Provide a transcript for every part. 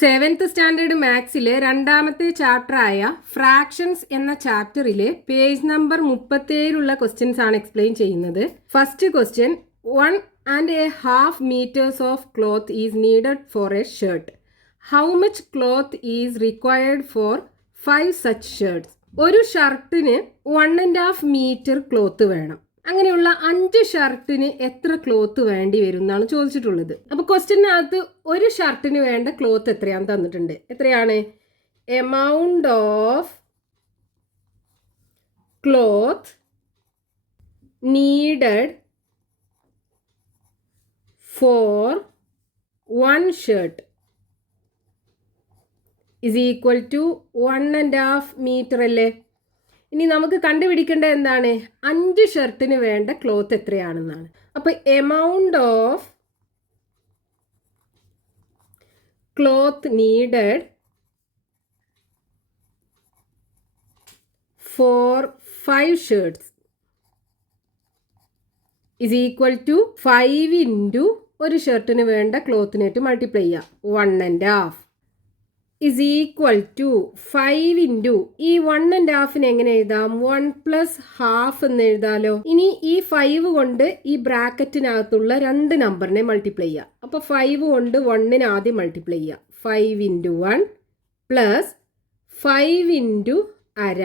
Seventh standard മാത്സിലെ രണ്ടാമത്തെ ചാപ്റ്ററായ fractions എന്ന ചാപ്റ്ററിലെ page number 37 questions ആണ് എക്സ്പ്ലെയിൻ ചെയ്യുന്നത്. First question, 1.5 meters of cloth is needed for A shirt. How much cloth is required for 5 such shirts? ഒരു ഷർട്ടിന് 1.5 meter cloth വേണം. അങ്ങനെയുള്ള 5 ഷർട്ടിന് എത്ര cloth വേണ്ടി വരും എന്നാണ് ചോദിച്ചിട്ടുള്ളത്. അപ്പോൾ ക്വസ്റ്റ്യനകത്ത് ഒരു ഷർട്ടിന് വേണ്ട ക്ലോത്ത് എത്രയാണെന്ന് തന്നിട്ടുണ്ട്. എത്രയാണ്? Amount of cloth needed for 1 shirt is equal to 1.5 meter അല്ലേ? ഇനി നമുക്ക് കണ്ടുപിടിക്കേണ്ടത് എന്താണ്? 5 ഷർട്ടിന് വേണ്ട ക്ലോത്ത് എത്രയാണെന്നാണ്. അപ്പോൾ amount of cloth needed for 5 shirts is equal to 5 into ഒരു ഷർട്ടിന് വേണ്ട ക്ലോത്തിനായിട്ട് മൾട്ടിപ്ലൈ ചെയ്യുക. 1.5 is equal to 5 ഇൻറ്റു ഈ 1.5 എങ്ങനെ എഴുതാം? 1 + ½ എന്ന് എഴുതാലോ. ഇനി ഈ 5 കൊണ്ട് ഈ ബ്രാക്കറ്റിനകത്തുള്ള 2 നമ്പറിനെ മൾട്ടിപ്ലൈ ചെയ്യുക. അപ്പോൾ 5 കൊണ്ട് 1 ആദ്യം മൾട്ടിപ്ലൈ ചെയ്യുക. 5 ഇൻറ്റു 1 പ്ലസ് 5 ഇൻറ്റു അര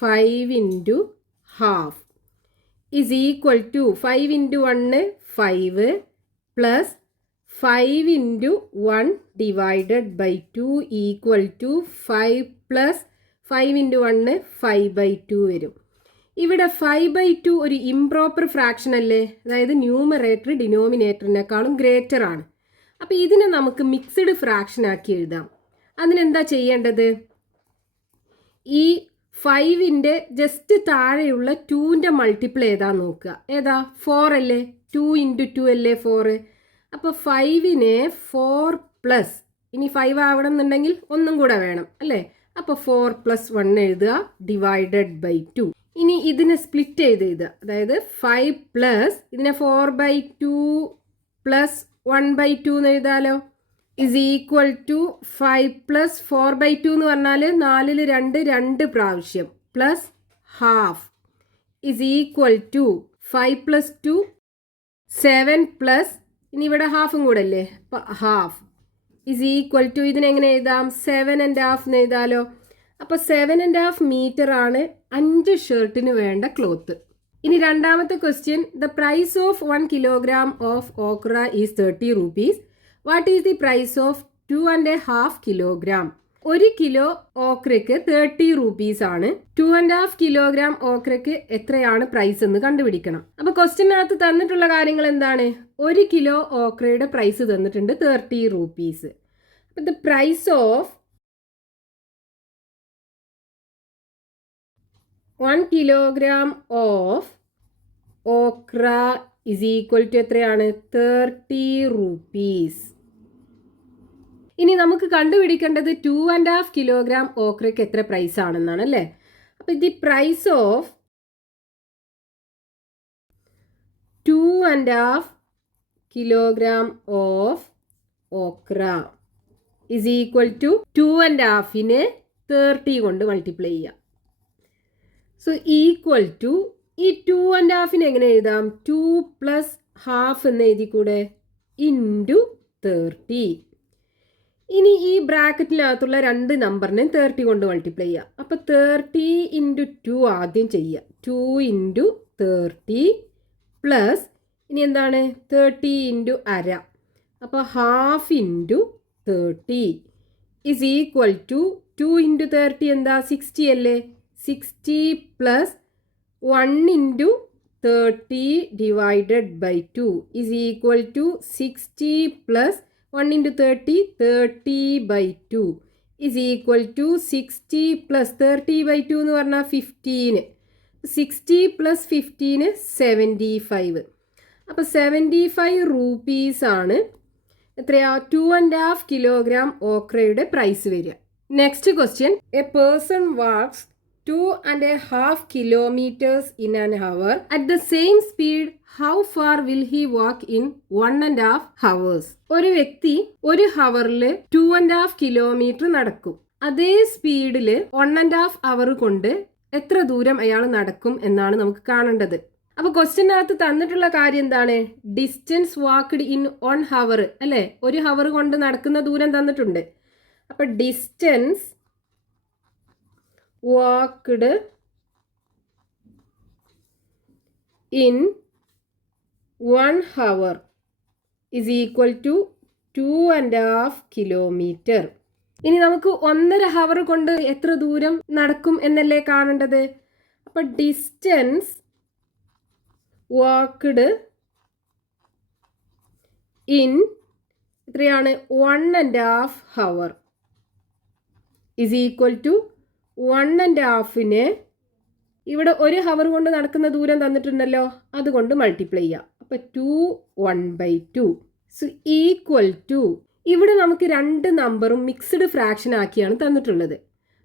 5 into ½ is equal to 5 into 1 5 plus 5 into 1 divided by 2 equal to 5 plus 5 into 1 5/2 വരും. ഇവിടെ 5/2 ഒരു ഇംപ്രോപ്പർ ഫ്രാക്ഷൻ അല്ലേ? അതായത് ന്യൂമറേറ്റർ ഡിനോമിനേറ്ററിനേക്കാളും ഗ്രേറ്റർ ആണ്. അപ്പോൾ ഇതിനെ നമുക്ക് മിക്സ്ഡ് ഫ്രാക്ഷൻ ആക്കി എഴുതാം. അതിനെന്താ ചെയ്യേണ്ടത്? ഈ 5ൻ്റെ ജസ്റ്റ് താഴെയുള്ള 2ൻ്റെ മൾട്ടിപ്പിൾ ഏതാ നോക്കുക. ഏതാ? 4 അല്ലേ? 2 ഇൻറ്റു 2 അല്ലേ 4. അപ്പോൾ 5നെ 4 പ്ലസ്, ഇനി 5 ആവണം എന്നുണ്ടെങ്കിൽ ഒന്നും കൂടെ വേണം അല്ലേ? അപ്പോൾ 4 + 1 എഴുതുക ഡിവൈഡഡ് ബൈ 2. ഇനി ഇതിനെ സ്പ്ലിറ്റ് ചെയ്ത് എഴുതുക. അതായത് 5 പ്ലസ് ഇതിനെ 4/2 പ്ലസ് 1/2 എന്ന് എഴുതാലോ. ഇസ് ഈക്വൽ ടു 5 പ്ലസ് 4/2 എന്ന് പറഞ്ഞാൽ 4ൽ 2 പ്രാവശ്യം plus ½ is equal to 5 + 2 7 plus ഇനി ഇവിടെ ഹാഫും കൂടെ അല്ലേ? അപ്പോൾ ½ ഇസ് ഈക്വൽ ടു ഇതിനെങ്ങനെ എഴുതാം? 7.5 എന്ന് എഴുതാലോ. അപ്പോൾ 7.5 meter ആണ് 5 ഷർട്ടിന് വേണ്ട ക്ലോത്ത്. ഇനി രണ്ടാമത്തെ question, the price of 1 kilogram of okra is 30 rupees. What is the price of 2.5 kilogram? 1 kilo ഓക്രയ്ക്ക് 30 rupees ആണ്. 2.5 kilogram ഓക്രയ്ക്ക് എത്രയാണ് പ്രൈസ് എന്ന് കണ്ടുപിടിക്കണം. അപ്പോൾ ക്വസ്റ്റ്യനകത്ത് തന്നിട്ടുള്ള കാര്യങ്ങൾ എന്താണ്? 1 കിലോ ഓക്രയുടെ പ്രൈസ് തന്നിട്ടുണ്ട് 30 rupees. അപ്പോൾ the price of 1 kilogram of okra is equal to എത്രയാണ്? 30 rupees. ഇനി നമുക്ക് കണ്ടുപിടിക്കേണ്ടത് 2.5 kilogram ഓക്രയ്ക്ക് എത്ര പ്രൈസ് ആണെന്നാണ് അല്ലേ? അപ്പോൾ the price of 2.5 kilogram of okra is equal to 2.5നെ 30 കൊണ്ട് മൾട്ടിപ്ലൈ ചെയ്യുക. സോ ഈക്വൽ ടു ഈ 2.5നെ എങ്ങനെ എഴുതാം? 2 + ½ എന്ന് എഴുതിക്കൂടെ? ഇൻറ്റു 30. ഇനി ഈ ബ്രാക്കറ്റിനകത്തുള്ള 2 നമ്പറിനെ 30 കൊണ്ട് മൾട്ടിപ്ലൈ ചെയ്യുക. അപ്പോൾ 30 ഇൻറ്റു 2 ആദ്യം ചെയ്യുക. 2 ഇൻറ്റു 30 പ്ലസ് ഇനി എന്താണ്? 30 ഇൻറ്റു അര. അപ്പോൾ ½ into 30 is equal to 2 into 30 എന്താ? 60 അല്ലേ? 60 plus 1 into 30 divided by 2 is equal to 60 plus 1 into 30 30/2 is equal to 60 plus 30/2 എന്ന് പറഞ്ഞാൽ 15. 60 പ്ലസ് 15 75. അപ്പോൾ 75 rupees ആണ് എത്രയാ? 2.5 kilogram ഓക്രയുടെ പ്രൈസ് വരിക. Next question, A person works 2.5 kilometers in an hour. At the same speed, how far will he walk in 1.5 hours? ഒരു വ്യക്തി ഒരു ഹവറിൽ 2.5 kilometre നടക്കും. അതേ സ്പീഡിൽ 1.5 അവർ കൊണ്ട് എത്ര ദൂരം അയാൾ നടക്കും എന്നാണ് നമുക്ക് കാണേണ്ടത്. അപ്പൊ ക്വസ്റ്റ്യനകത്ത് തന്നിട്ടുള്ള കാര്യം എന്താണ്? ഡിസ്റ്റൻസ് വാക്ക്ഡ് ഇൻ 1 ഹവർ അല്ലെ, ഒരു ഹവർ കൊണ്ട് നടക്കുന്ന ദൂരം തന്നിട്ടുണ്ട്. അപ്പൊ distance walked in 1 hour is equal to 2.5 kilometer. ഇനി നമുക്ക് 1.5 ഹവർ കൊണ്ട് എത്ര ദൂരം നടക്കും എന്നല്ലേ കാണേണ്ടത്. അപ്പൊ ഡിസ്റ്റൻസ് വാക്ക്ഡ് ഇൻ എത്രയാണ്? 1.5 hour is equal to 1.5നെ ഇവിടെ ഒരു ഹവർ കൊണ്ട് നടക്കുന്ന ദൂരം തന്നിട്ടുണ്ടല്ലോ, അതുകൊണ്ട് മൾട്ടിപ്ലൈ ചെയ്യാം. അപ്പൊ 2 1/2 സോ ഈക്വൽ ടു, ഇവിടെ നമുക്ക് രണ്ട് നമ്പറും മിക്സ്ഡ് ഫ്രാക്ഷൻ ആക്കിയാണ് തന്നിട്ടുള്ളത്.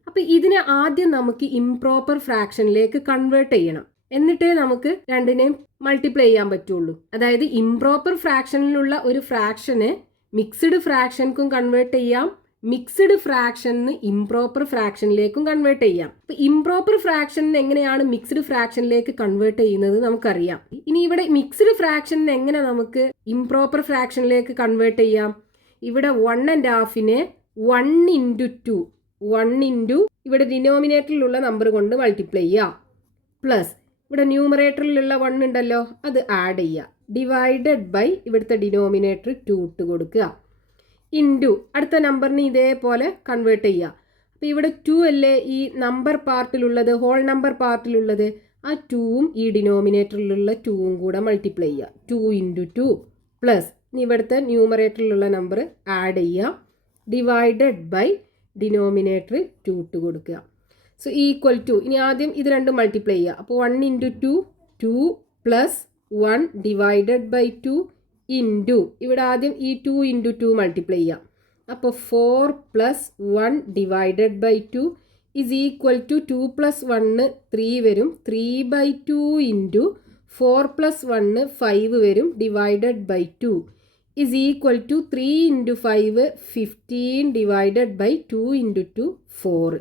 അപ്പൊ ഇതിനെ ആദ്യം നമുക്ക് ഇംപ്രോപ്പർ ഫ്രാക്ഷനിലേക്ക് കൺവേർട്ട് ചെയ്യണം, എന്നിട്ടേ നമുക്ക് രണ്ടിനെയും മൾട്ടിപ്ലൈ ചെയ്യാൻ പറ്റുള്ളൂ. അതായത് ഇംപ്രോപ്പർ ഫ്രാക്ഷനിലുള്ള ഒരു ഫ്രാക്ഷന് മിക്സ്ഡ് ഫ്രാക്ഷൻക്കും കൺവേർട്ട് ചെയ്യാം, മിക്സ്ഡ് ഫ്രാക്ഷന് ഇംപ്രോപ്പർ ഫ്രാക്ഷനിലേക്കും കൺവേർട്ട് ചെയ്യാം. അപ്പൊ ഇംപ്രോപ്പർ ഫ്രാക്ഷനിന് എങ്ങനെയാണ് മിക്സ്ഡ് ഫ്രാക്ഷനിലേക്ക് കൺവേർട്ട് ചെയ്യുന്നത് നമുക്കറിയാം. ഇനി ഇവിടെ മിക്സ്ഡ് ഫ്രാക്ഷനിന് എങ്ങനെ നമുക്ക് ഇംപ്രോപ്പർ ഫ്രാക്ഷനിലേക്ക് കൺവേർട്ട് ചെയ്യാം? ഇവിടെ 1.5നെ 1 into 2 1 into ഇവിടെ ഡിനോമിനേറ്ററിലുള്ള നമ്പർ കൊണ്ട് മൾട്ടിപ്ലൈ ചെയ്യാം, പ്ലസ് ഇവിടെ ന്യൂമറേറ്ററിലുള്ള 1 ഉണ്ടല്ലോ അത് ആഡ് ചെയ്യുക, ഡിവൈഡഡ് ബൈ ഇവിടുത്തെ ഡിനോമിനേറ്റർ 2 ഇട്ട് കൊടുക്കുക, ഇൻറ്റു അടുത്ത നമ്പറിന് ഇതേപോലെ കൺവേർട്ട് ചെയ്യുക. അപ്പോൾ ഇവിടെ 2 അല്ലേ ഈ നമ്പർ പാർട്ടിലുള്ളത്, ഹോൾ നമ്പർ പാർട്ടിലുള്ളത്, ആ 2ഉം ഈ ഡിനോമിനേറ്ററിലുള്ള 2ഉം കൂടെ മൾട്ടിപ്ലൈ ചെയ്യുക, 2 into 2 പ്ലസ് ഇനി ഇവിടുത്തെ ന്യൂമറേറ്ററിലുള്ള നമ്പർ ആഡ് ചെയ്യുക, ഡിവൈഡഡ് ബൈ ഡിനോമിനേറ്റർ 2 ഇട്ട് കൊടുക്കുക. സോ ഈക്വൽ ടു, ഇനി ആദ്യം ഇത് രണ്ടും മൾട്ടിപ്ലൈ ചെയ്യുക. അപ്പോൾ 1 into 2 2 plus 1 divided by 2 into ഇവിടെ ആദ്യം ഈ 2 into 2 മൾട്ടിപ്ലൈ ചെയ്യാം. അപ്പോൾ 4 plus 1 divided by 2 is equal to 2 plus 1 3 വരും, 3/2 ഇൻറ്റു 4 പ്ലസ് 1 5 വരും, divided by 2 is equal to 3 into 5 15 divided by 2 into 2 4.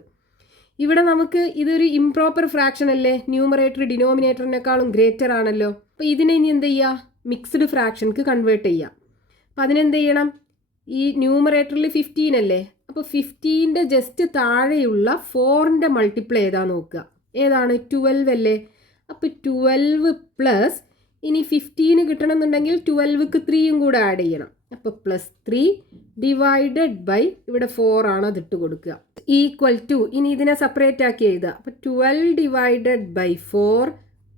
ഇവിടെ നമുക്ക് ഇതൊരു ഇംപ്രോപ്പർ ഫ്രാക്ഷൻ അല്ലേ, ന്യൂമറേറ്റർ ഡിനോമിനേറ്ററിനേക്കാളും ഗ്രേറ്റർ ആണല്ലോ. അപ്പോൾ ഇതിനെ ഇനി എന്ത് ചെയ്യുക? മിക്സ്ഡ് ഫ്രാക്ഷൻക്ക് കൺവേർട്ട് ചെയ്യാം. അപ്പം അതിനെന്ത് ചെയ്യണം? ഈ ന്യൂമറേറ്ററിൽ 15 അല്ലേ, അപ്പോൾ 15ൻ്റെ ജസ്റ്റ് താഴെയുള്ള 4ൻ്റെ മൾട്ടിപ്ലൈ ഏതാ നോക്കുക. ഏതാണ്? 12 അല്ലേ. അപ്പോൾ 12 പ്ലസ് ഇനി 15 കിട്ടണമെന്നുണ്ടെങ്കിൽ 12ക്ക് 3യും കൂടെ ആഡ് ചെയ്യണം. അപ്പോൾ പ്ലസ് 3 ഡിവൈഡഡ് ബൈ ഇവിടെ 4 ആണ്, അതിട്ട് കൊടുക്കുക, ഈക്വൽ ടു, ഇനി ഇതിനെ സെപ്പറേറ്റ് ആക്കി എഴുതുക. അപ്പോൾ 12 divided by 4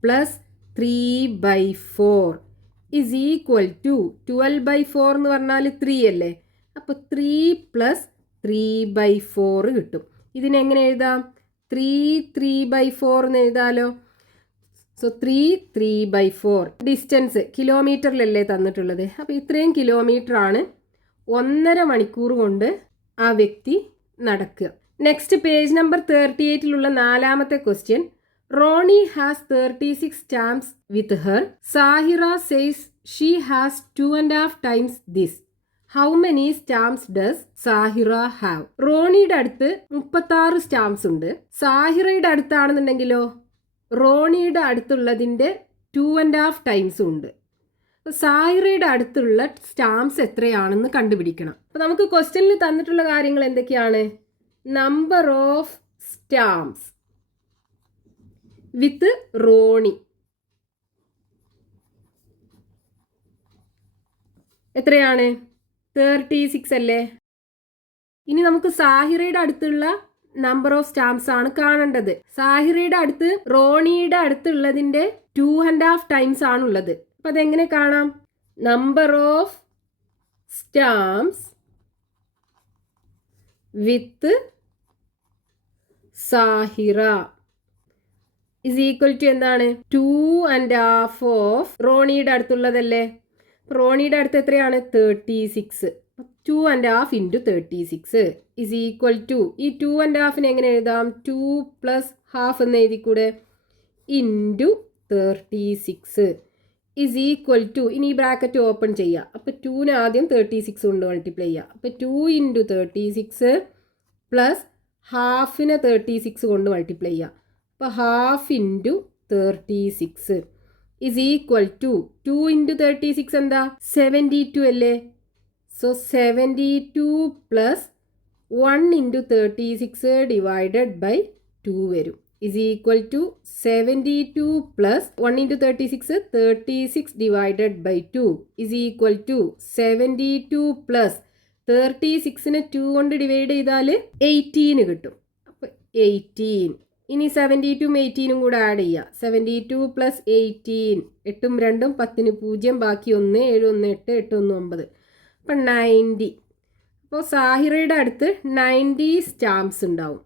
plus 3/4 is equal to 12/4 എന്ന് പറഞ്ഞാൽ 3 അല്ലേ, അപ്പോൾ 3 പ്ലസ് 3/4 കിട്ടും. ഇതിനെങ്ങനെ എഴുതാം? 3 3/4 എന്ന് എഴുതാലോ. സോ 3 3/4. ഡിസ്റ്റൻസ് കിലോമീറ്ററിലല്ലേ തന്നിട്ടുള്ളത്, അപ്പോൾ ഇത്രയും കിലോമീറ്റർ ആണ് 1.5 മണിക്കൂർ കൊണ്ട് ആ വ്യക്തി നടക്കുക. നെക്സ്റ്റ് പേജ് നമ്പർ 38ലുള്ള 4ാമത്തെ question. Ronnie has 36 stamps with her. Sahira says she has 2.5 times this. How many stamps does Sahira have? റോണിയുടെ അടുത്ത് 36 സ്റ്റാമ്പ്സ് ഉണ്ട്. സാഹിറയുടെ അടുത്താണെന്നുണ്ടെങ്കിലോ റോണിയുടെ അടുത്തുള്ളതിൻ്റെ 2.5 ടൈംസും ഉണ്ട്. സാഹിറയുടെ അടുത്തുള്ള സ്റ്റാമ്പ്സ് എത്രയാണെന്ന് കണ്ടുപിടിക്കണം. അപ്പോൾ നമുക്ക് ക്വസ്റ്റ്യനിൽ തന്നിട്ടുള്ള കാര്യങ്ങൾ എന്തൊക്കെയാണ്? നമ്പർ ഓഫ് സ്റ്റാമ്പ്സ് വിത്ത് റോണി എത്രയാണ്? 36 അല്ലേ. ഇനി നമുക്ക് സാഹിറയുടെ അടുത്തുള്ള നമ്പർ ഓഫ് സ്റ്റാമ്പ്സ് ആണ് കാണേണ്ടത്. സാഹിറയുടെ അടുത്ത് റോണിയുടെ അടുത്തുള്ളതിൻ്റെ 2.5 ടൈംസ് ആണുള്ളത്. അപ്പം അതെങ്ങനെ കാണാം? Number of stamps with Sahira is equal to എന്താണ്? 2.5 ഓഫ് റോണിയുടെ അടുത്തുള്ളതല്ലേ. റോണിയുടെ അടുത്ത് എത്രയാണ്? 36. 2.5 into 36 ഇസ് ഈക്വൽ ടു, ഈ 2.5നെ എങ്ങനെ എഴുതാം? 2 പ്ലസ് ഹാഫ് എന്ന് എഴുതിക്കൂടെ ഇൻറ്റു 36 ഇസ് ഈക്വൽ ടു, ഇനി ഈ ബ്രാക്കറ്റ് ഓപ്പൺ ചെയ്യുക. അപ്പോൾ 2നെ ആദ്യം 36 കൊണ്ട് മൾട്ടിപ്ലൈ ചെയ്യുക. അപ്പോൾ 2 ഇൻറ്റു 36 പ്ലസ് ഹാഫിനെ 36 കൊണ്ട് മൾട്ടിപ്ലൈ ചെയ്യുക. അപ്പോൾ half into 36 is equal to 2 into 36 എന്താ 72 അല്ലേ. So 72 plus 1 into 36 divided by 2 വരും. Is equal to 72 plus 1 into 36 divided by 2 is equal to 72 plus 36നെ 2 കൊണ്ട് ഡിവൈഡ് ചെയ്താൽ 18 കിട്ടും. അപ്പോൾ 18. ഇനി 72ഉം 18ഉം കൂടെ ആഡ് ചെയ്യുക. 72 പ്ലസ് 18, 8ഉം 2ഉം 10ന് 0, ബാക്കി 1, 7 1 8, 8 1 9. അപ്പം 90. അപ്പോൾ സാഹിറയുടെ അടുത്ത് 90 സ്റ്റാമ്പ്സ് ഉണ്ടാവും.